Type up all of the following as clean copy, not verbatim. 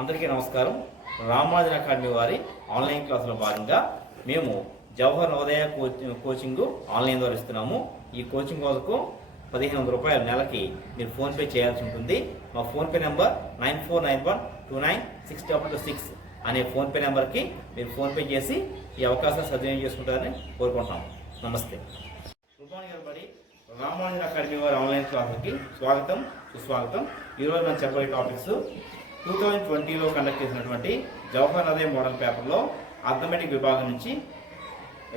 అందరికీ నమస్కారం. రామానుజన్ అకాడమీ వారి ఆన్లైన్ క్లాసులో భాగంగా మేము జవహర్ నవోదయ కోచింగ్ ఆన్లైన్ ద్వారా ఇస్తున్నాము. ఈ కోచింగ్ కొరకు 1500 రూపాయలు నెలకి మీరు ఫోన్పే చేయాల్సి ఉంటుంది. మా ఫోన్పే నెంబర్ 9491296226 అనే ఫోన్పే నెంబర్కి మీరు ఫోన్పే చేసి ఈ అవకాశాన్ని సద్వినియోగం చేసుకుంటారని కోరుకుంటున్నాము. నమస్తే. Good morning everybody. Ramanujan academy వారి ఆన్లైన్ క్లాసులకి స్వాగతం, సుస్వాగతం. ఈరోజు మనం చెప్పబోయే టాపిక్స్ 2020లో కండక్ట్ చేసినటువంటి జవహర్ నవోదయ మోడల్ పేపర్లో అర్థమెటిక్ విభాగం నుంచి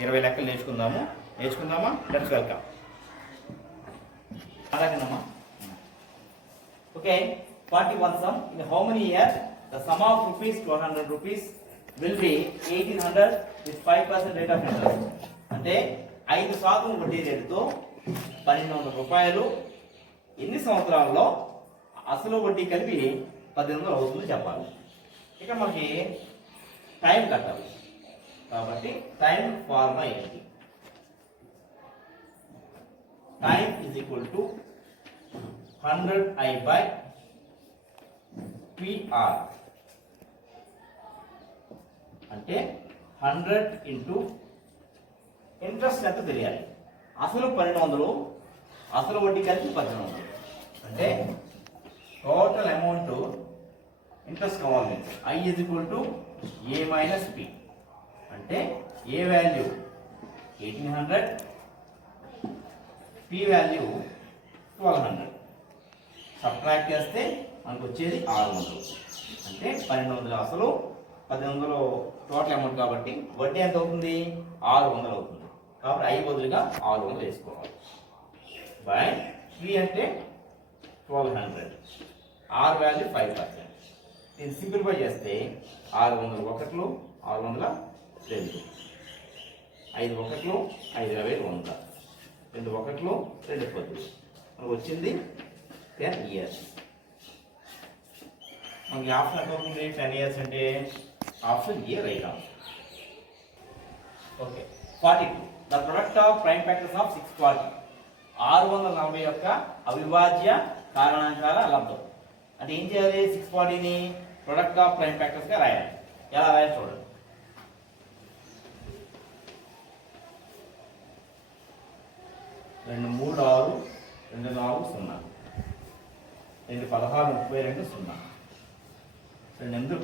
20 లెక్కలు నేర్చుకుందామా? Let's welcome. అలాగేనమ్మా. Okay, 41 sum. In how many years the sum of rupees 1200 rupees will be 1800 with 5% rate of interest? అంటే 5% వడ్డీ రేటుతో 1200 రూపాయలు ఎన్ని సంవత్సరాల్లో అసలు వడ్డీ కలిపి 1800 అవుతుంది చెప్పాలి. ఇక మనకి టైం కట్టాలి కాబట్టి టైం ఫార్ములా ఏంటి? Time is equal to 100i by PR. అంటే 100 ఇంటూ ఇంట్రెస్ట్ ఎంత తెలియాలి. అసలు 1200, అసలు వడ్డీ కలిపి 1800. అంటే టోటల్ అమౌంట్ ఇంట్రెస్ట్ కావాలి. I is equal to A minus P. అంటే A value 1800, P value 1200. Subtract చేస్తే మనకు వచ్చేది 600. అంటే 1200 అసలు, 1800 టోటల్ అమౌంట్ కాబట్టి వడ్డీ ఎంత అవుతుంది? 600 అవుతుంది. కాబట్టి I బదులుగా 600 వేసుకోవాలి. బై P అంటే 1200, R వాల్యూ 5%. దీన్ని సింప్లిఫై చేస్తే 600 ఒకట్లు, 600 2, 5 ఒకట్లు, 5 100, 2 ఒకట్లు, 2 10. మనకు వచ్చింది 10 years. మనకి ఆప్షన్ ఎంత అవుతుంది? 10 years అంటే option A right option. Okay, 42. The product of prime factors of 640. 640 యొక్క అవిభాజ్య కారణాంకాల లబ్ధం. అంటే ఏం చేయాలి? 640ని ప్రొడక్ట్ ఆఫ్ ప్రైమ్ ఫ్యాక్టర్స్ గా రాయాలి. ఎలా రాయాలి చూడండి. రెండు 3 6, 2 4 0, 2 16 32 0, 2 8 16 0, 2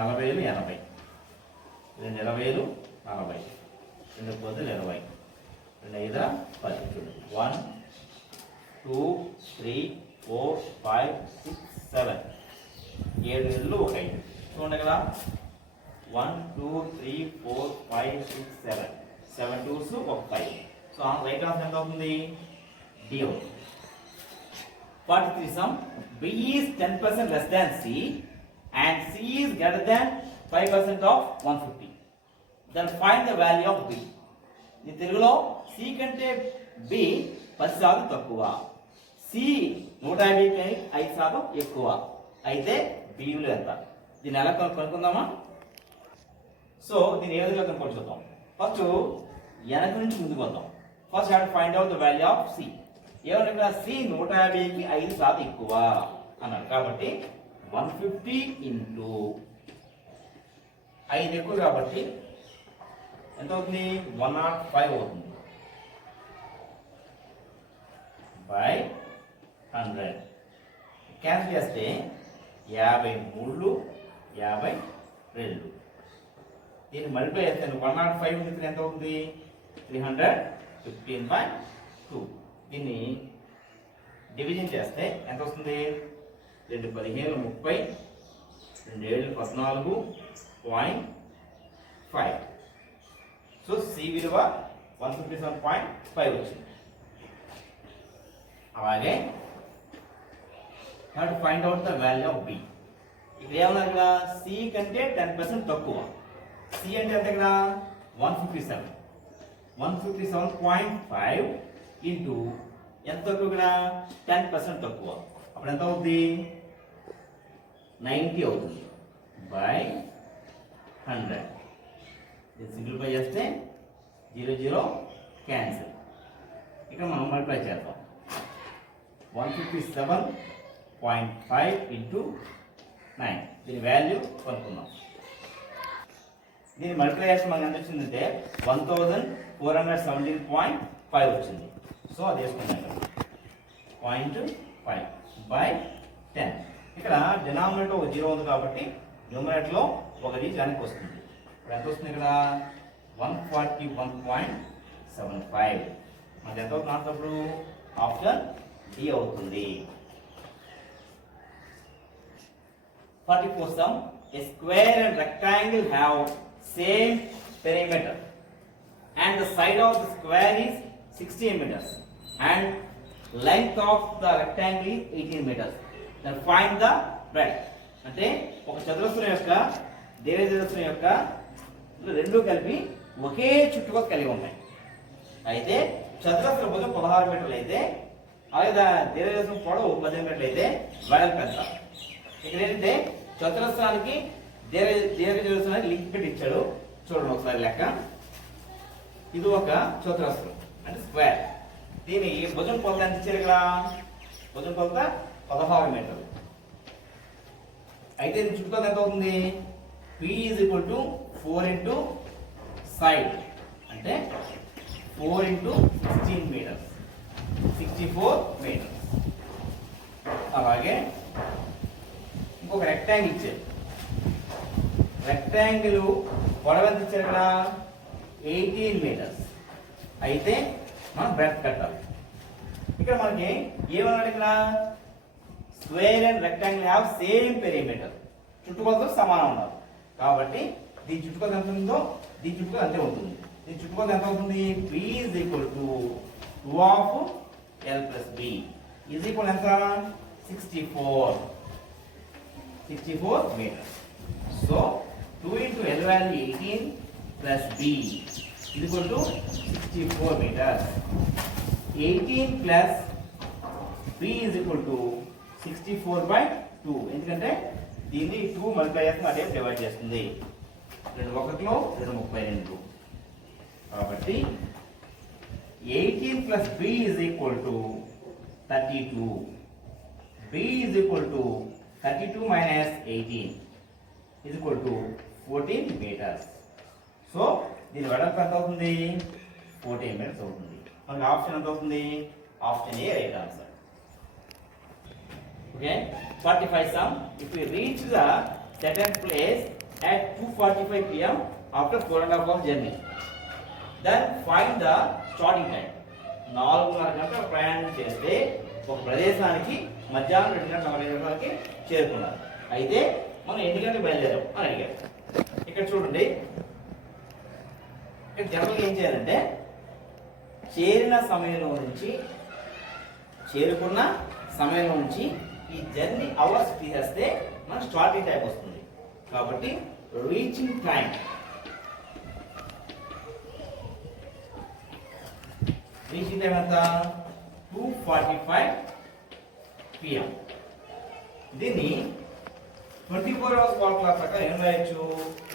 40 80, 2 20 40, 2 10 20, 2 5 10. చూడండి 1 2 3 4 5 6 7, 7 ఇళ్ళు ఒక 5. చూడండి కదా, 1 2 3 4 5 6 7, 7 2s ఒక 5. సో రైట్ ఆన్సర్ ఎంత అవుతుంది? D అవుతుంది. 43 sum. B is 10% less than C and C is greater than 5% of 150. Then find the value of B. ఈ తెలుగులో C కంటే B 10% తక్కువ, C 150 కి 5% ఎక్కువ అయితే B విలువ ఎంత? దీన్ని ఎలా కనుక్కుందామా? సో దీన్ని ఏ విధంగా కనుక్కోవచ్చు చూద్దాం. ఫస్ట్ వెనక నుంచి ముందుకు వద్దాం. First have to find out the value of C. ఏమన్నా C 150కి 5% ఎక్కువ అన్నాడు కాబట్టి 150 ఇంటూ 5 ఎక్కువ కాబట్టి ఎంత అవుతుంది? 105 అవుతుంది. బై 100 క్యాన్సిల్ చేస్తే 53 52. దీన్ని మల్టిప్లై చేస్తే 105 ఇంటూ ఎంత అవుతుంది? 315/2. దీన్ని డివిజన్ చేస్తే ఎంత వస్తుంది? 2 15 30, 2 7 14.5. సో C విలువ 157.5 వచ్చింది. అలాగే have to find out the value of B. ఇక్కడ ఏమన్నారు కదా? C కంటే 10% తక్కువ. C అంటే ఎంత ఇక్కడ? 157. 157.5 ఇంటూ ఎంత తక్కువ ఇక్కడ? 10% తక్కువ. అప్పుడు ఎంత అవుతుంది? 90 అవుతుంది. బై 100. ఇది సింప్లిఫై చేస్తే 0 0 క్యాన్సిల్. ఇక మనం మల్టిప్లై చేద్దాం. 157 0.5 ఇంటూ 9. దీని వాల్యూ కనుక్కుందాం. దీని మల్టిప్లై చేస్తే మనకి ఎంత వచ్చిందంటే 1417.5 వచ్చింది. సో అది వేసుకుందాం ఇక్కడ 0.5 బై 10. ఇక్కడ డినామినేటర్ ఒక 0 ఉంది కాబట్టి న్యూమరేటర్లో ఒక డిజిట్ వెనక్కి వస్తుంది. ఇప్పుడు ఎంత వస్తుంది ఇక్కడ 141.75. మనకి ఎంత అవుతుంది అప్పుడు ఆప్షన్ డి అవుతుంది. 44 sum. A square and rectangle have same perimeter and the side of the square is 16 meters and length of the rectangle is 18 meters. Then find the breadth. అంటే ఒక చతురస్రం యొక్క దీర్ఘచతురస్రం యొక్క రెండు కలిపి ఒకే చుట్టుకొలత కలిగి ఉన్నాయి. అయితే చతురస్ర భుజం 16 మీటర్లు అయితే అలాగే దీర్ఘచతురస్రం పొడవు 15 మీటర్లు అయితే వెడల్పు ఎంత? ఇక్కడ ఏంటంటే చతురస్రానికి దీర్ఘచతురస్రానికి లింక్ పెట్టి ఇచ్చాడు. చూడండి ఒకసారి లెక్క. ఇది ఒక చతురస్రం అంటే స్క్వేర్. దీని భుజం కొలత ఎంత ఇచ్చారు ఇక్కడ? భుజం కొలత 16 మీటర్లు. అయితే దీని చుట్టుకొలత ఎంత అవుతుంది? P is equal to 4 into side అంటే 4 into 16 meters 64 meters. అలాగే ఇంకొక రెక్టాంగిల్ ఇచ్చారు. రెక్టాంగిల్ పొడవు ఎంత ఇచ్చారు ఇక్కడ? 18 meters. అయితే మనం బ్రెడ్త్ కట్టాలి. ఇక్కడ మనకి ఏమన్నాడు ఇక్కడ? Square and rectangle have same perimeter. చుట్టుకొలత సమానం ఉన్నారు కాబట్టి దీని చుట్టుకొలత ఎంత ఉందో దీని చుట్టుకొలత అంతే ఉంటుంది. దీని చుట్టుకొలత ఎంత అవుతుంది? P is equal to 2 of L plus B is equal ఎంత? 64 meters. So 2 into L value 18 plus B is equal to 64 meters. 18 plus B is equal to 64 by 2. ఎందుకంటే దీన్ని 2 మల్టిప్లై చేస్తే అదే డివైడ్ చేస్తుంది. 2 1లో 2 32. కాబట్టి 18 plus B is equal to 32. B is equal to 32 minus 18 is equal to 14 meters. So దీని వెడల్పు ఎంత అవుతుంది? 14 meters అవుతుంది. మనకి ఆప్షన్ ఎంత అవుతుంది? Option A right answer. Okay, 45 sum. If we reach the certain place at 2:45 p.m. after 4.5 hours journey, then find the starting time. 4:30 గంటల ప్రయాణం చేస్తే ఒక ప్రదేశానికి మధ్యాహ్నం 2:45 చేరుకున్నారు. అయితే మనం ఎన్ని గంటలకు బయలుదేరాం అని అడిగారు. ఇక్కడ చూడండి, ఇక్కడ జనరల్గా ఏం చేయాలంటే చేరిన సమయంలో నుంచి చేరుకున్న సమయంలో నుంచి ఈ జర్నీ అవర్స్ తీసేస్తే మనకు స్టార్టింగ్ టైం వస్తుంది. కాబట్టి రీచింగ్ టైం ఎంత? 2:45 p.m. దీన్ని 24 hours క్లాక్ ప్రకారం ఏం రాయొచ్చు?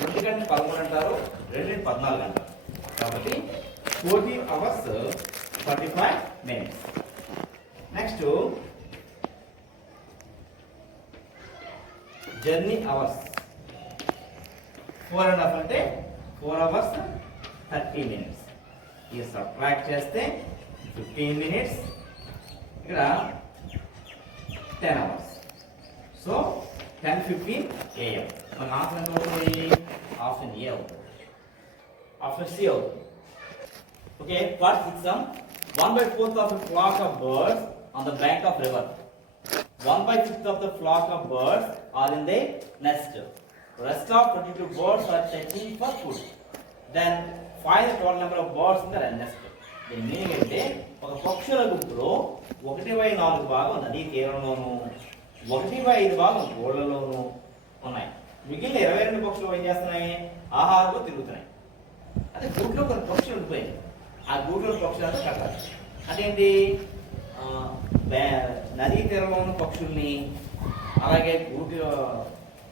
1 గంట 13 అంటారు, 2 14 అంటారు. కాబట్టి 14 hours 45 minutes. Next journey hours 4.5 అంటే 4 hours 30 minutes. ఇది సబ్ట్రాక్ట్ చేస్తే 15 minutes. ఇక్కడ 10 hours. So 10:15 AM. మన ఆప్షన్ ఎంత అవుతుంది? ఆప్షన్ ఏ అవుతుంది. ఆప్షన్ సి అవుతుంది. Okay, part 6 sum. 1/4 of a flock of birds on the bank of river. 1/6 of the flock of birds are in the nest. Rest of 22 birds are checking for food. Then find the total number of birds in the nest. దీని meaning అంటే ఒక పక్షుల గుంపులో 1/4 భాగం నదీ తీరంలోను, 1/5 భాగం గోళ్లలోను ఉన్నాయి. మిగిలిన 22 పక్షులు ఏం చేస్తున్నాయి? ఆహారంలో తిరుగుతున్నాయి. అదే గూట్లో కొన్ని పక్షులు ఉండిపోయాయి. ఆ గూట్లో పక్షులంతా కట్టాలి. అదేంటి? నదీ తీరంలో ఉన్న పక్షుల్ని, అలాగే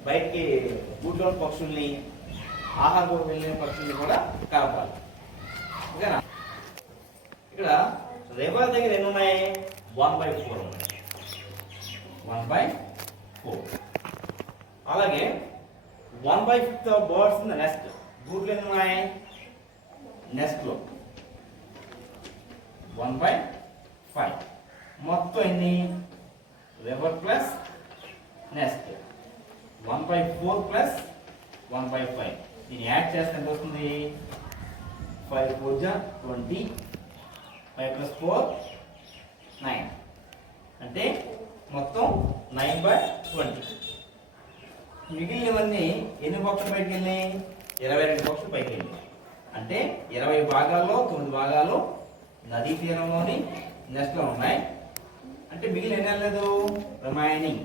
బయటికి గూట్లో ఉన్న పక్షుల్ని, ఆహారం వెళ్ళిన పక్షుల్ని కూడా కలపాలి. ఓకేనా? ఇక్కడ రివర్ దగ్గర ఎన్ని ఉన్నాయి? 1/4 ఉన్నాయి. 1/4. అలాగే 1/5 of birds in the nest. గూడ్లు ఎన్ని ఉన్నాయి నెస్ట్ లో? 1/5. మొత్తం ఎన్ని? River plus nest 1/4 plus 1/5. దీన్ని యాడ్ చేస్తే ఎంత వస్తుంది? 5 4 జా 20, 5 + 4 9. అంటే మొత్తం 9/20. మిగిలినవన్నీ ఎన్ని బాక్సులు బయటికి వెళ్ళినాయి? 22 బాక్సులు పైకి వెళ్ళినాయి. అంటే 20 భాగాల్లో 9 భాగాలు నదీ తీరంలోని నెస్ట్లో ఉన్నాయి. అంటే మిగిలిన ఎన్ని వెళ్ళలేదు? Remaining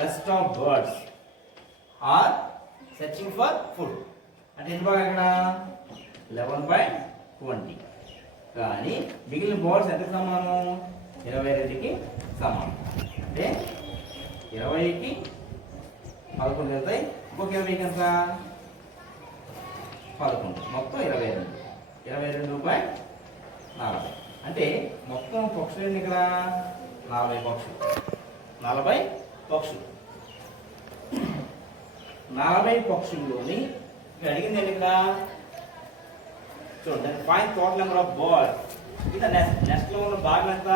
rest of birds are searching for food. అంటే ఎన్ని భాగాలు ఇక్కడ? 11/20. కానీ మిగిలిన బర్డ్స్ ఎంతకు సమానం? 22కి సమానం. అంటే 20కి 11 వెళ్తాయి, ఇంకొక 20కి ఎంత? 11. మొత్తం 22. 22/40. అంటే మొత్తం పక్షులు ఎన్ని ఇక్కడ? 40 పక్షులు. 40 పక్షులు. 40 పక్షుల్లోని ఇక్కడ అడిగింది ఏంటి? ఇక్కడ చూడండి, find total number of birds in the nest. Nest లో ఉన్న భాగం ఎంత?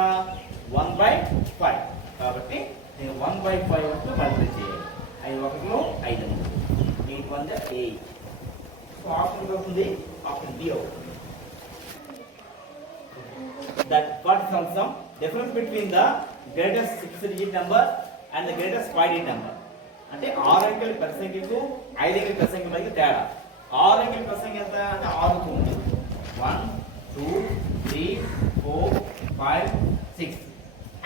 1/5. కాబట్టి నేను 1/5 వరకు మల్టిప్లై చేయాలి. 5 ఒకటిలో 5 8 1 8. సో ఆప్షన్ అవుతుంది, ఆప్షన్ డి అవుతుంది. That what is also difference between the greatest 6 digit number and the greatest 5 digit number. అంటే 6 అంకెల పెద్ద సంఖ్యకు 5 అంకెల పెద్ద సంఖ్య మధ్య తేడా. 6 అంకెల పెద్ద సంఖ్య ఎంత అంటే 6 ఉంది. 1 2 3 4 5 6.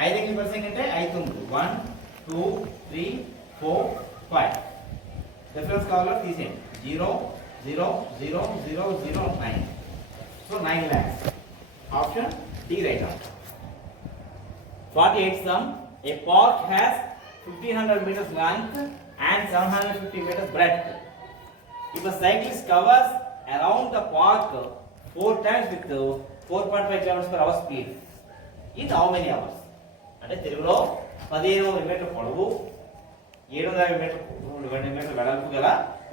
5 అంకెల పెద్ద సంఖ్య అంటే 5 ఉంది. 1 2 3 4 5. డిఫరెన్స్ కావాలో తీసేయండి. 0 0 0 0 0 9. So 9 lakhs. Option D right now. 48 sum. A park has 1500 meters length and 750 meters breadth. If a cyclist covers around the park 4 times with 4.5 km/h speed, in how many hours? అంటే తెలుగులో 1500 మీటర్ల పొడవు 750 మీటర్ల వెడల్పు గల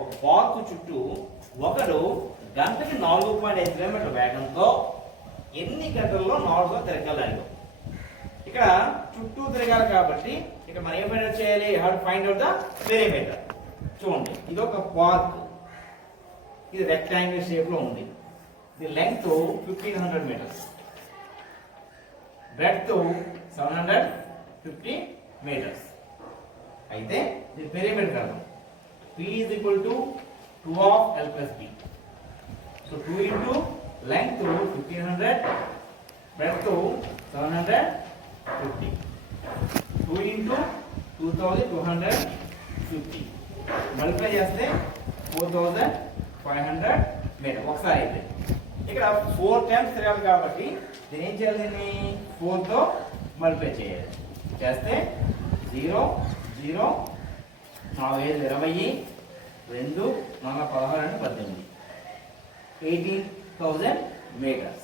ఒక పార్క్ చుట్టూ ఒకడు గంటకి 4.5 కిలోమీటర్ల వేగంతో ఎన్ని గంటల్లో 4 తిరగలరు? ఇక్కడ చుట్టూ తిరగాలి కాబట్టి ఇక్కడ మనం ఏం చేయాలి? How to find out the perimeter. చూడండి, ఇది ఒక పార్క్. ఇది రెక్టాంగిల్ షేప్ లో ఉంది. ఇది లెంగ్త్ 1500 మీటర్స్, బ్రెడ్త్ 750 మీటర్స్. అయితే ఇది పెరిమీటర్ కదా. P is equal to 2 of L plus B. So 2 into length 1500, breadth 750. 2 into 2250. Multiply చేస్తే 4500 మీటర్ ఒకసారి అయితే. ఇక్కడ 4 టైమ్స్ తిరగాలి కాబట్టి దీన్ని ఏం చేయాలి? దీన్ని 4 తో మల్టిప్లై చేయాలి. చేస్తే 0 0 4 5 20 2 4 16 18 18,000 మీటర్స్.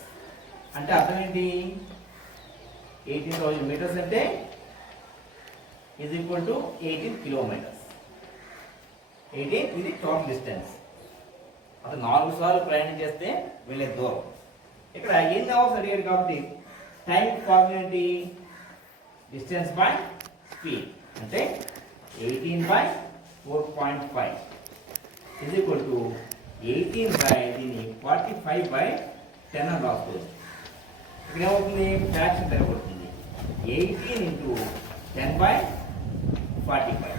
అంటే అర్థం ఏంటి? 18,000 మీటర్స్ అంటే is equal to 18 కిలోమీటర్స్. 18 ఇది టోటల్ డిస్టెన్స్. అసలు 4 సార్లు ప్రయాణం చేస్తే వెళ్ళే దూరం. ఇక్కడ ఎన్ని అవర్స్ అడిగాడు కాబట్టి టైం ఫార్ములా ఏంటి? Distance by speed. అంటే 18/4.5 is equal to 18 by దీన్ని 45/10 అని రాసుకోవచ్చు. ఇక్కడ ఏమవుతుంది? ఫ్రాక్షన్ పెరగబడుతుంది. 18 into 10/45.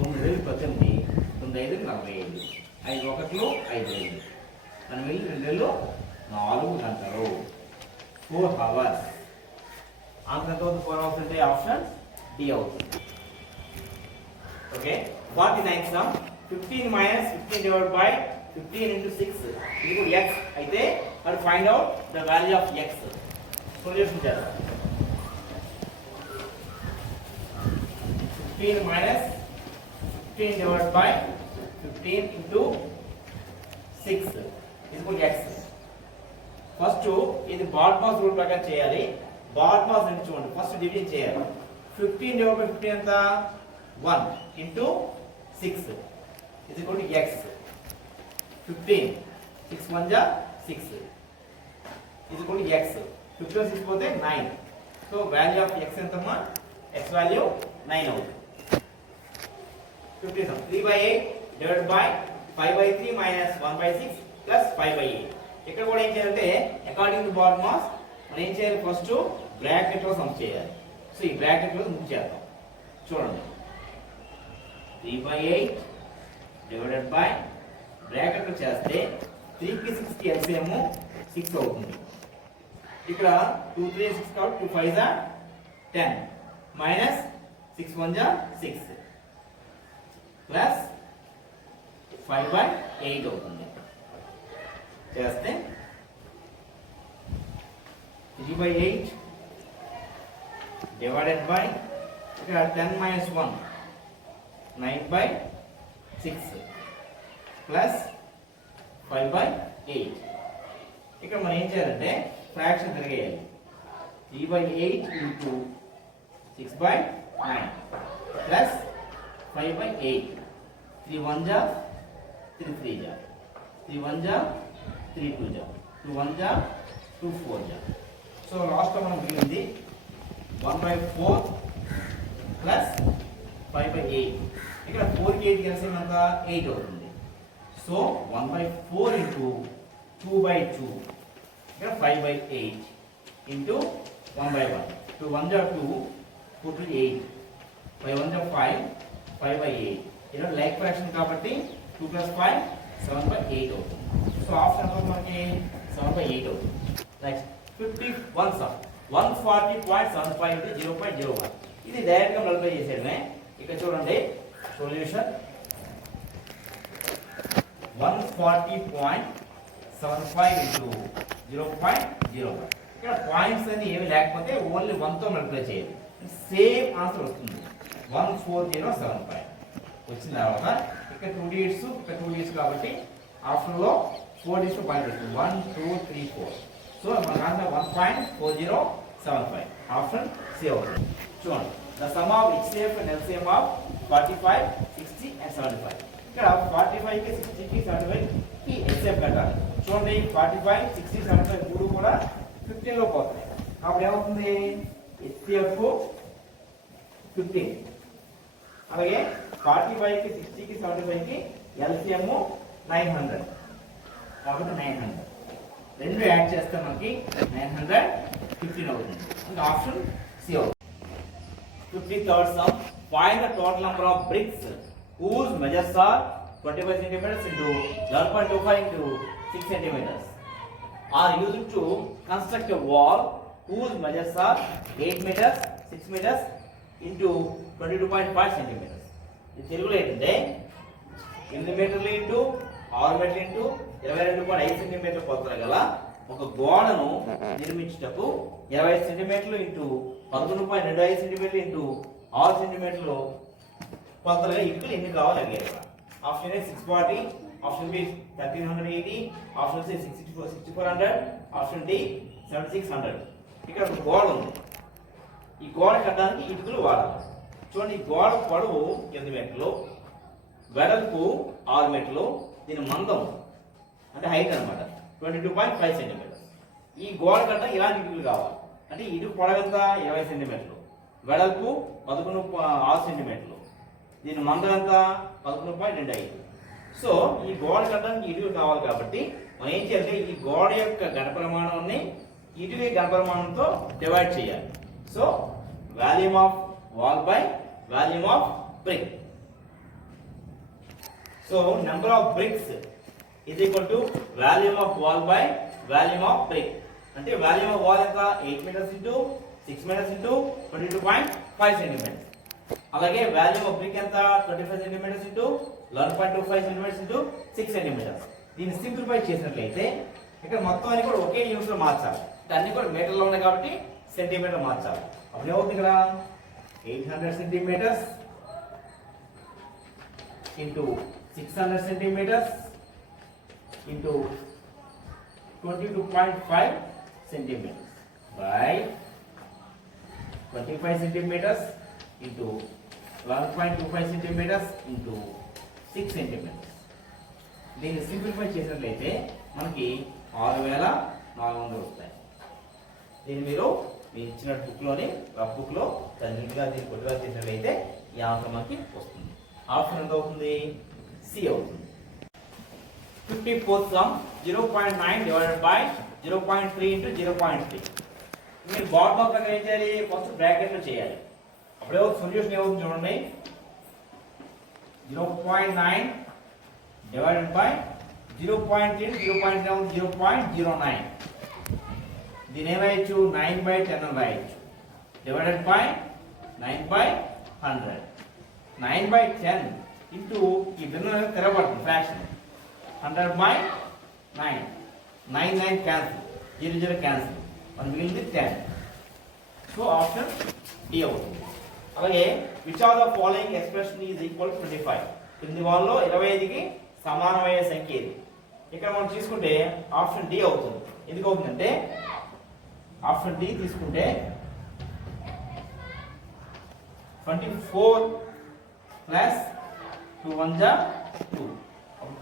9 18 9 45. 5 ఒకటిలో 5 5. మనం వెళ్ళి 2 4 గంటలు 4 hours. ఆన్సర్ ఎంత అవుతుంది? 4 hours అంటే ఆప్షన్ డి అవుతుంది. Okay, 49 sum. 15 minus 15 divided by 15 into 6 equal x. అయితే మరి find out the value of x. Solution చేద్దాం. 15 minus 15 divided by 15 into 6 equal x. First ఇది బాడ్ మాస్ రూల్ ప్రకారం చేయాలి. బాడ్ మాస్ ఎంత చూడండి, ఫస్ట్ డివిజన్ చేయాలి. 15 డివైడ్ బై 15 ఎంత 1 ఇంటూ 6 ఇది కూడా x. 15 6 1 జా 6 ఇది కూడా x. 15 6 పోతే 9. సో వాల్యూ ఆఫ్ x ఎంతమ్మా, x వాల్యూ 9 అవుతుంది. 15 3/8 డివైడెడ్ బై 5/3 మైనస్ 1/6 ప్లస్ 5/8. ఇక్కడ కూడా ఏం చేయాలంటే అకార్డింగ్ టు బాడ్ మాస్ మనం ఏం చేయాలి, ఫస్ట్ బ్రాకెట్ లో సమ్ చేయాలి. సో ఈ బ్రాకెట్ లో సమ్ చేద్దాం. చూడండి 3/8 డివైడెడ్ బై బ్రాకెట్ లో చేస్తే 3 కి 6 కి LCM 6 అవుతుంది. ఇక్కడ 2 3 6 కాబట్టి 2 5 జా 10 మైనస్ 6 1 జా 6 ప్లస్ 5/8 అవుతుంది. చేస్తే 3/8 డివైడెడ్ బై ఇక్కడ 10 మైనస్ 1 9/6 ప్లస్ 5/8. ఇక్కడ మనం ఏం చేయాలంటే ఫ్రాక్షన్ తిరిగేయాలి. 3/8 into 6/9 plus 5/8. 3 1 జా 3 3 జా 3 1 జా 3 2 జా 2 1 జా 2 4 జా. సో లాస్ట్ లో మనం మిగిలింది 1/4 ప్లస్ 5/8. ఇక్కడ 4 కి 8 కలిసి ఎంత 8 అవుతుంది. సో 1/4 ఇంటూ 2/2 ఇక్కడ 5/8 ఇంటూ 1/1. 2 1 జా 2 4 2 8 5 1 జా 5 5/8. ఇక్కడ లైక్ ఫ్రాక్షన్ కాబట్టి 2 + 5 7/8 అవుతుంది. సో ఆప్షన్ మనకి 7/8 అవుతుంది. Next 51 some 140.75 into 0.01. ఇది డైరెక్ట్ గా మల్టిప్లై చేసేయడమే. ఇక్కడ చూడండి సొల్యూషన్ 140.75 into 0.01. ఇక్కడ పాయింట్స్ అన్ని ఏమి లేకపోతే ఓన్లీ 1 తో మల్టిప్లై చేయాలి. సేమ్ ఆన్సర్ వస్తుంది 14075 వచ్చిన తర్వాత ఇక్కడ 2 digits ఇక్కడ 2 digits కాబట్టి ఆప్షన్ లో 4 digits పాయింట్ వస్తుంది 1 2 3 4. సో మన ఆన్సర్ 1.4075 ఆప్షన్ సి అవుతుంది. చూడండి the sum of HCF and LCM of 45 60 and 75. ఇక్కడ 45 కి 60 కి 75 కి HCF కట్టాలి. చూడండి 45 60 75 మూడు కూడా 15 లో పోతాయి. అప్పుడు ఏమవుతుంది HCF 15. అలాగే 45 కి 60 కి 75 కి LCM 900 కాబట్టి 900 రెండు యాడ్ చేస్తే మనకి 915 అవుతుంది. ఇంకా ఆప్షన్ సి అవుతుంది. 53rd sum, find the total number of bricks whose measures are 25 centimeters into 11.25 into 6 centimeters are used to construct a wall whose measures are 8 meters 6 meters into 22.5 centimeters. ఇది తెలుగులో ఏంటంటే 8 మీటర్లు into 6 మీటర్లు into 22.5 సెంటీమీటర్ల కొలతల గల ఒక గోడను నిర్మించుటకు 25 సెంటీమీటర్లు ఇంటూ 11.25 సెంటీమీటర్లు ఇంటూ 6 సెంటీమీటర్లు కొలతలుగా ఇటుకలు ఎన్ని కావాలి అడిగారు. Option A 640, option B 1380, option C 6400, option D 7600. ఇక్కడ ఒక గోడ ఉంది. ఈ గోడ కట్టడానికి ఇటుకలు వాడాలి. చూడండి ఈ గోడ పొడవు 8 మీటర్లు, వెడల్పు 6 మీటర్లు, దీని మందం అంటే హైట్ అన్నమాట 22.5 సెంటీమీటర్స్. ఈ గోడ కట్ట ఇలాంటి ఇటుకలు కావాలి. అంటే ఇటుకు పొడవు ఎంత 20 సెంటీమీటర్లు, వెడల్పు 11.6 సెంటీమీటర్లు, దీని మందం ఎంత 11.25. సో ఈ గోడ కట్టడానికి ఇటుకలు కావాలి కాబట్టి మనం ఏం చేయాలి, ఈ గోడ యొక్క ఘనపరిమాణాన్ని ఇటుక ఘనపరిమాణంతో డివైడ్ చేయాలి. So volume of wall by volume of brick. So number of bricks is equal to volume of wall by volume of brick. అంటే వాల్యూమ్ ఆఫ్ వాల్ ఎంత 8 metres into 6 metres into 22.5 centimetres. అలాగే volume of brick ఎంత 25 centimetres into 11.25 centimetres into 6 centimetres. దీన్ని simplify చేసినట్లయితే ఇక్కడ మొత్తం అన్ని కూడా ఒకే యూనిట్ లో మార్చాలి. అన్ని కూడా మీటర్లో ఉన్నాయి కాబట్టి సెంటీమీటర్ మార్చాలి. అప్పుడు ఏమవుతుంది ఇక్కడ 800 centimetres into 600 centimetres into 22.5 centimeters by 25 centimeters into 11.25 centimeters into 6 centimeters. దీన్ని సింప్లిఫై చేసినట్లయితే మనకి 6400 వస్తాయి. దీన్ని మీరు మీ ఇచ్చిన బుక్లోని రఫ్ బుక్లో తల్లిగా దీన్ని కొద్దిగా చేసినట్లయితే ఈ ఆన్సర్ మనకి వస్తుంది. ఆప్షన్ ఎంత అవుతుంది? సి అవుతుంది. 54th sum 0.9 divided by 0.3 into 0.3. మీరు బాటమ్ ఆఫ్ దగ్గర ఏం చేయాలి? ఫస్ట్ బ్రాకెట్లో చేయాలి. అప్పుడే సొల్యూషన్ ఏమవుతుంది చూడండి. 0.9 divided by 0.3 0.09. దీని ఏమైచ్చు? 9/10 అని రాయొచ్చు. Divided by 9/100. 9/10 ఇంటూ ఈ భిన్నం తెరబడుతుంది ఫ్రాక్షన్. 100/9. 9 క్యాన్సిల్, 0 క్యాన్సిల్, మన మిగిలింది 10. సో ఆప్షన్ డి అవుతుంది. అలాగే which of the following expression is equal to 25. క్రింది వాళ్ళలో 25కి సమానమైన సంఖ్య ఇది. ఇక్కడ మనం తీసుకుంటే ఆప్షన్ డి అవుతుంది. ఎందుకు అవుతుందంటే ఆప్షన్ డి తీసుకుంటే 24 ప్లస్ 2 1 2.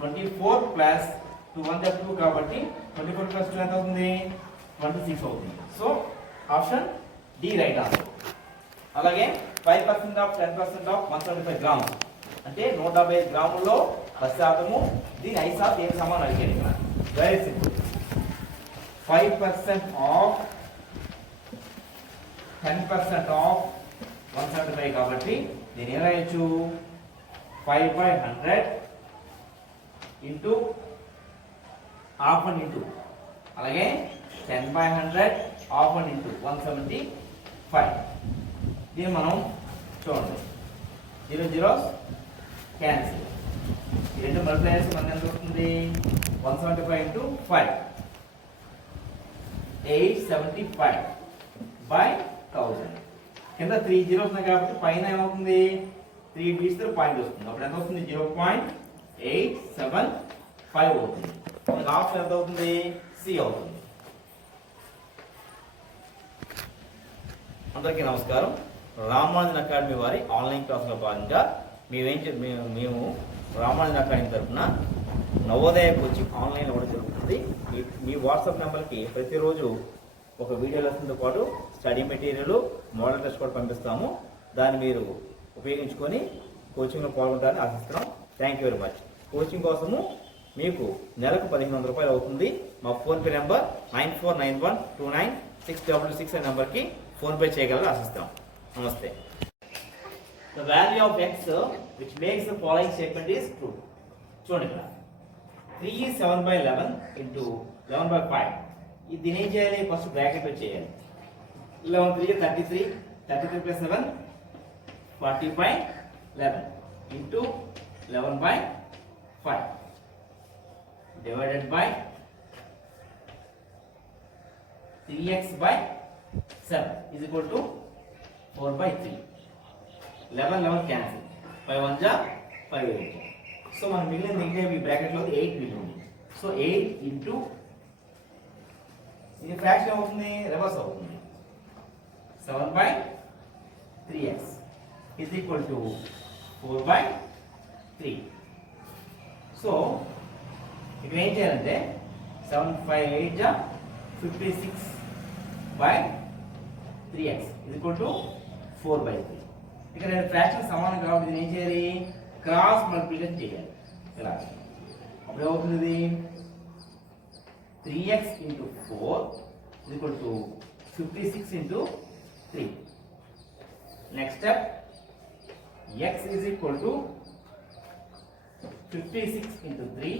24 ప్లస్ 2 1 2 కాబట్టి 24 ప్లస్ 2 ఎంత అవుతుంది? 26 అవుతుంది. So option D right answer. అలాగే 5% ఆఫ్ 10% ఆఫ్ 175 గ్రామ్స్ అంటే 175 గ్రాముల్లో 10%. దీని 5% ఏం సమానం అడిగాను ఇక్కడ. Very simple. 5% ఆఫ్ 10% ఆఫ్ 175 కాబట్టి దీని ఏం రాయొచ్చు? 5/100 ఇంటూ హాఫ్ వన్ ఇంటూ అలాగే 10/100 హాఫ్ వన్ ఇంటూ 175. దీన్ని మనం చూడండి 0 0 క్యాన్సిల్. ఈ రెండు మల్టిప్లైస్ మనకి ఎంత వస్తుంది? 175 ఇంటూ 5 875/1000. కింద 3 zeros ఉన్నాయి కాబట్టి పైన ఏమవుతుంది? 3 తీస్తే పాయింట్ వస్తుంది. అప్పుడు ఎంత వస్తుంది? 0.875 అవుతుంది. ఆప్షన్ ఎంత అవుతుంది? సి అవుతుంది. అందరికీ నమస్కారం. రామానుజన్ అకాడమీ వారి ఆన్లైన్ క్లాసులో భాగంగా మేము రామానుజన్ అకాడమీ తరఫున నవోదయ కోచింగ్ ఆన్లైన్ ఇవ్వడం జరుగుతుంది. మీ వాట్సాప్ నెంబర్కి ప్రతిరోజు ఒక వీడియో లెసన్తో పాటు స్టడీ మెటీరియల్, మోడల్ టెస్ట్ కూడా పంపిస్తాము. దాన్ని మీరు ఉపయోగించుకొని కోచింగ్లో పాల్గొంటారని ఆశిస్తున్నాం. Thank you very much. Coaching కోసము మీకు నెలకు 1500 రూపాయలు అవుతుంది. మా ఫోన్పే నెంబర్ 9491296666 అనే నెంబర్కి ఫోన్పే చేయగలరు ఆశిస్తాం. నమస్తే. The value of x which makes the following statement is true. చూడండి ఇక్కడ 3 is 7/11 into 11/5. దీని ఏం చేయాలి? ఫస్ట్ బ్రాకెట్లో చేయాలి. 11 3 33, 33 plus 7 40/11 into 11/5 divided by 3x/7 is equal to 4/3. 11 cancel. 5 1 5 8. So మనం మిగిలిన ఈ బ్రాకెట్లో 8 మిగిలింది. సో 8 ఇంటూ ఇది ఫ్రాక్షన్ అవుతుంది, రివర్స్ అవుతుంది. 7/3x is equal to 4/3. So ఇక్కడ ఏం చేయాలంటే 7 5 8 56/3x is equal to 4/3. ఇక్కడ ఫ్రాక్షన్ సమానం కాబట్టి దీన్ని ఏం చేయాలి? క్రాస్ మల్టిప్లికేషన్ చేయాలి. ఇలా అప్పుడు ఏమవుతుంది? 3x into 4 is equal to 56 into 3. Next step, x is equal to 56 into 3.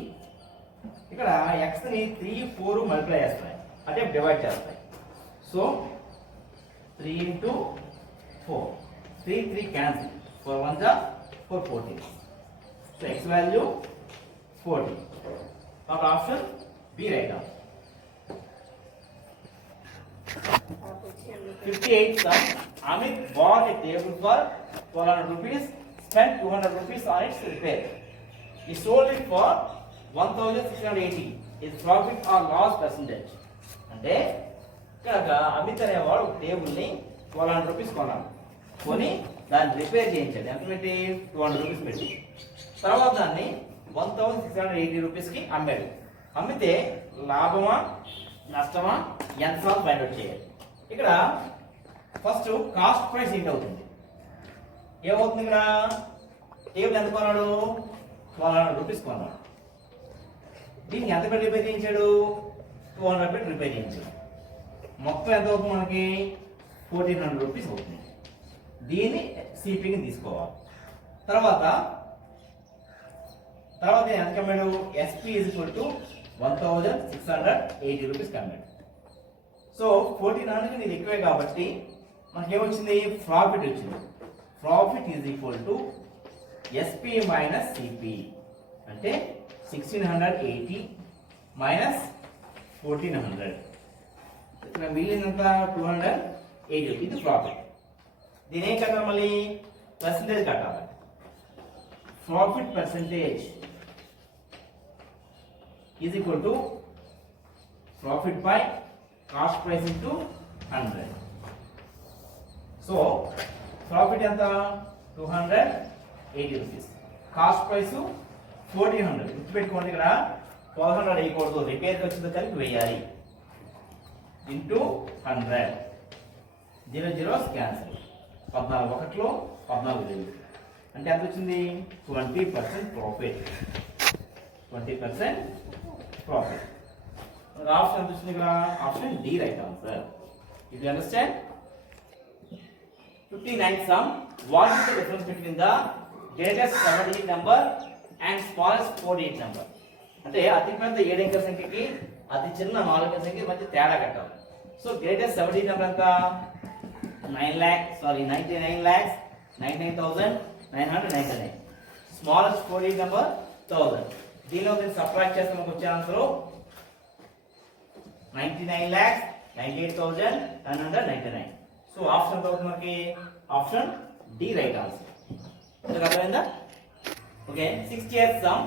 ఇక్కడ x ని 3 4 మల్టిప్లై చేస్తాయి, అంటే డివైడ్ చేస్తాయి. So 3 into 4, 3 3 cancel, 4 1 4 14. So x value 40. Our option B right now. 58 sum. Amit bought a table for 400 rupees, spent 200 rupees on its repair. He sold it for 1680. Is profit or loss percentage? అంటే ఇక్కడ అమిత్ అనేవాడు table ని 1200 rupees కొన్నాను. కొని దాన్ని repair చేయించాడు. ఎంత పెట్టి? 200 రూపీస్ పెట్టి. తర్వాత దాన్ని 1680 రూపీస్కి అమ్మాడు. అమ్మితే లాభమా నష్టమా ఎంత ఫైండ్ అవుట్ చేయాలి. ఇక్కడ ఫస్ట్ కాస్ట్ ప్రైస్ ఏంటి అవుతుంది? ఏమవుతుంది ఇక్కడ? టేబుల్ ఎంత కొన్నాడు? 1200 రూపీస్ కొన్నాడు. దీన్ని ఎంత పెట్టి రిపేర్ చేయించాడు? 200 పెట్టి రిపేర్ చేయించాడు. మొత్తం ఎంత అవుతుంది మనకి? 1400 రూపీస్ అవుతుంది. దీన్ని సిపిని తీసుకోవాలి. తర్వాత ఎంత కమ్మాడు? SP is equal to 1680 rupees కమ్మాడు. సో 1400కి ఇది ఎక్కువే కాబట్టి మనకి ఏమొచ్చింది? ప్రాఫిట్ వచ్చింది. Profit is equal to SP minus CP అంటే 1680 మైనస్ 1400. ఇక్కడ మిగిలినంత 280. ఇది ప్రాఫిట్. దీని ఏం కట్టాలి? మళ్ళీ పర్సంటేజ్ కట్టాలి. Profit percentage is equal to profit by cost price into 100. So profit ఎంత? 280 రూపీస్. Cost price 1400. గుర్తుపెట్టుకోండి, ఇక్కడ 1200 వేయకూడదు, రిపేర్కి వచ్చిందో కలిపి వేయాలి. ఇంటూ 100. 0 0 క్యాన్సిల్. 14 ఒకటిలో 14 వేలు అంటే ఎంత వచ్చింది? 20% ప్రాఫిట్. 20% ప్రాఫిట్. ఆప్షన్ ఎంత వచ్చింది ఇక్కడ? Option D right answer. If you understand. 59th sum. What is the difference between the greatest 7-digit number and smallest 4-digit number? అంటే అతి పెద్ద 7 అంకెల సంఖ్యకి అతి చిన్న 4 అంకెల సంఖ్యకి మధ్య తేడా కట్టాలి. సో గ్రేటెస్ట్ 7-digit నెంబర్ ఎంత? 99,999,999. Smallest 4-digit number 1000. దీనిలో నేను సబ్ట్రాక్ట్ చేస్తే మనకు వచ్చే ఆన్సర్ 99,98,999. సో ఆప్షన్ ఎంత అవుతుంది మనకి? Option D right answer. అర్థమైందా? Okay. 60th sum.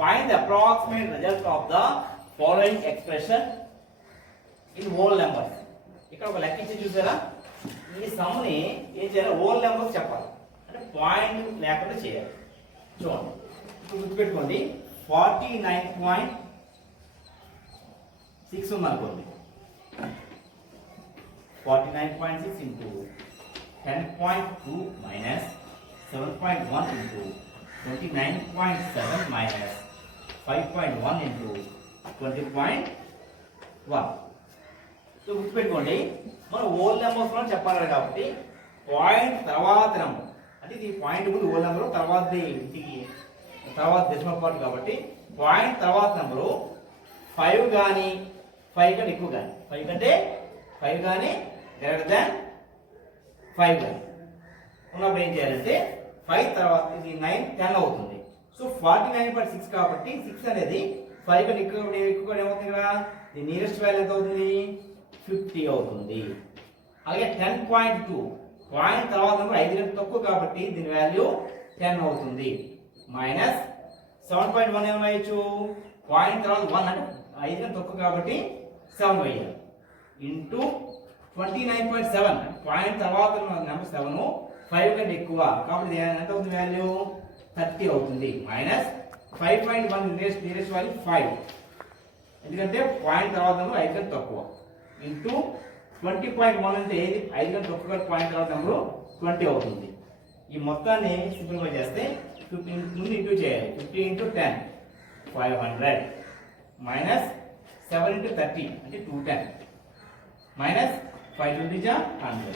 Find the approximate result of the following expression in whole numbers. ఇక్కడ ఒక లెక్క ఇచ్చి చూసారా? ఈ సమ్ ని ఏం చేయాలి? హోల్ నెంబర్స్ చెప్పాలి. అంటే పాయింట్ లేకుండా చేయాలి. చూడండి, ఇప్పుడు గుర్తుపెట్టుకోండి. 49.6 ఉంది అనుకోండి. 49.6 into 10.2 minus 7.1 into 29.7 minus 5.1 into 20.1. So గుర్తుపెట్టుకోండి, మనం హోల్ నెంబర్స్ లో చెప్పాలి కాబట్టి పాయింట్ తర్వాత నెంబర్ అంటే ఇది పాయింట్ ముందు హోల్ నెంబర్ తర్వాత డెసిమల్ పార్ట్ కాబట్టి పాయింట్ తర్వాత నెంబరు 5 కానీ 5 కంటే ఎక్కువ కానీ 5 కంటే 5 కానీ గ్రేటర్ దాన్ 5 కానీ ఉన్నప్పుడు ఏం చేయాలంటే 5 తర్వాత ఇది 9 10 అవుతుంది. సో 49.6 కాబట్టి 6 అనేది 5 కంటే ఎక్కువ ఏమవుతుంది కదా? ది నియరెస్ట్ వాల్యూ ఎంత అవుతుంది? 50 అవుతుంది. అలాగే 10.2 పాయింట్ తర్వాత నెంబర్ 5 కంటే తక్కువ కాబట్టి దీని వాల్యూ 10 అవుతుంది. మైనస్ 7.1 ఏమైనా వేయచ్చు. పాయింట్ తర్వాత 1 అంటే 5 కంటే తక్కువ కాబట్టి 7 వేయాలి. ఇంటూ 29.7 పాయింట్ తర్వాత నెంబర్ 7 5 కంటే ఎక్కువ కాబట్టి ఎంత అవుతుంది? వాల్యూ 30 అవుతుంది. మైనస్ 5.1 నియరెస్ట్ వాల్యూ 5 ఎందుకంటే పాయింట్ తర్వాత నెంబర్ 5 కంటే తక్కువ. ఇంటూ 20.1 అంటే 5 కంటే తక్కువ పాయింట్ తర్వాత నెంబర్ 20 అవుతుంది. ఈ మొత్తాన్ని సింప్లిఫై చేస్తే 15 ముందు ఇంటూ చేయాలి. 50 into 10 500 మైనస్ 7 into 30 అంటే 210 minus 520 100.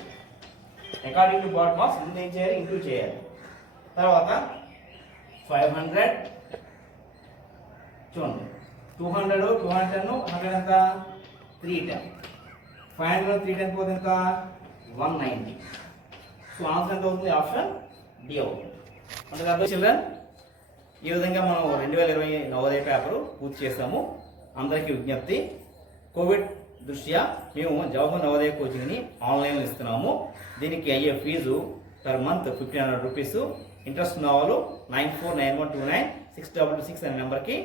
According to BODMAS ముందు ఏం చేయాలి? ఇంటూ చేయాలి. తర్వాత 500 చూడండి 200 210 100 ఎంత? 310. 500 310 పోతే ఎంత? 190. సో ఆన్సర్ ఎంత అవుతుంది? ఆప్షన్ డి అవుతుంది. అంటే చిల్డ్రన్ ఈ విధంగా మనం 2020 నవోదయ పేపర్ పూర్తి చేస్తాము. అందరికీ విజ్ఞప్తి, కోవిడ్ దృష్ట్యా మేము జవహర్ నవోదయ కోచింగ్ని ఆన్లైన్లో ఇస్తున్నాము. దీనికి అయ్యే fees per month 1500 rupees. Interest ఉన్న వాళ్ళు 9491296666 అనే నెంబర్కి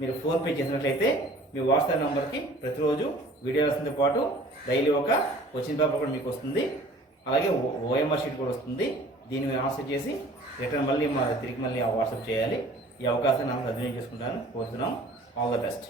మీరు ఫోన్పే చేసినట్లయితే మీ వాట్సాప్ నెంబర్కి ప్రతిరోజు వీడియో లెసన్తో పాటు డైలీ ఒక క్వశ్చన్ పేపర్ కూడా మీకు వస్తుంది. అలాగే ఓఎంఆర్ షీట్ కూడా వస్తుంది. దీన్ని ఆన్సర్ చేసి రిటర్న్ తిరిగి మళ్ళీ వాట్సాప్ చేయాలి. ఈ అవకాశాన్ని నాకు సద్వినియోగం చేసుకుంటాను కోరుతున్నాం. All the best.